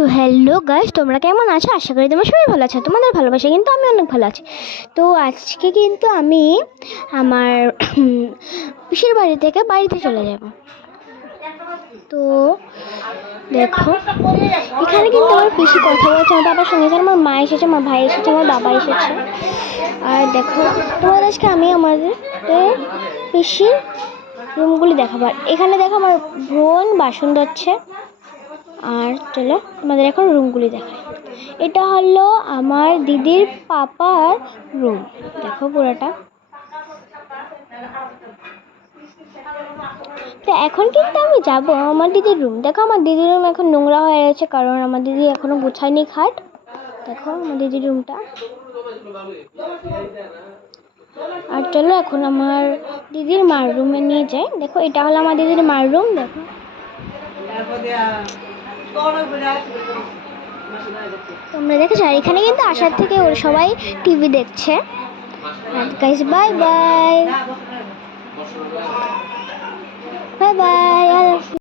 তো hello guys, তোমরা কেমন আছো? আশা করি তোমরা সবাই ভালো আছো। তোমাদের ভালোবাসা কিন্তু আমি অনেক ভালো আছি। তো আজকে কিন্তু আমি আমার পিসির বাড়ি থেকে বাড়িতে চলে যাব। তো দেখো, এখানে কিন্তু আমার পিসি কথা বলছে, আমার বাবার সঙ্গে আমার মা এসেছে, আমার ভাই এসেছে, আমার বাবা এসেছে। আর দেখো, তোমাদের আজকে আমি আমাদের পিসির রুমগুলি দেখাবো। এখানে দেখো আমার বোন বাসন ধরছে। আর চলো তোমাদের এখন রুমগুলি দেখাই। এটা হলো আমার দিদির পাপার রুম, দেখো পুরোটা। তো এখন কিন্তু আমি যাব আমার দিদির রুম। দেখো আমার দিদির রুম এখন নোংরা হয়ে গেছে, কারণ আমার দিদি এখনো গুছায়নি খাট। দেখো আমার দিদির রুমটা। আর চলো এখন আমার দিদির মার রুমে নিয়ে যাই। দেখো এটা হলো আমার দিদির মার রুম। দেখো তোমরা দেখেছো, আর এখানে কিন্তু আসার থেকে ওরা সবাই টিভি দেখছে। আর গাইস, বাই বাই।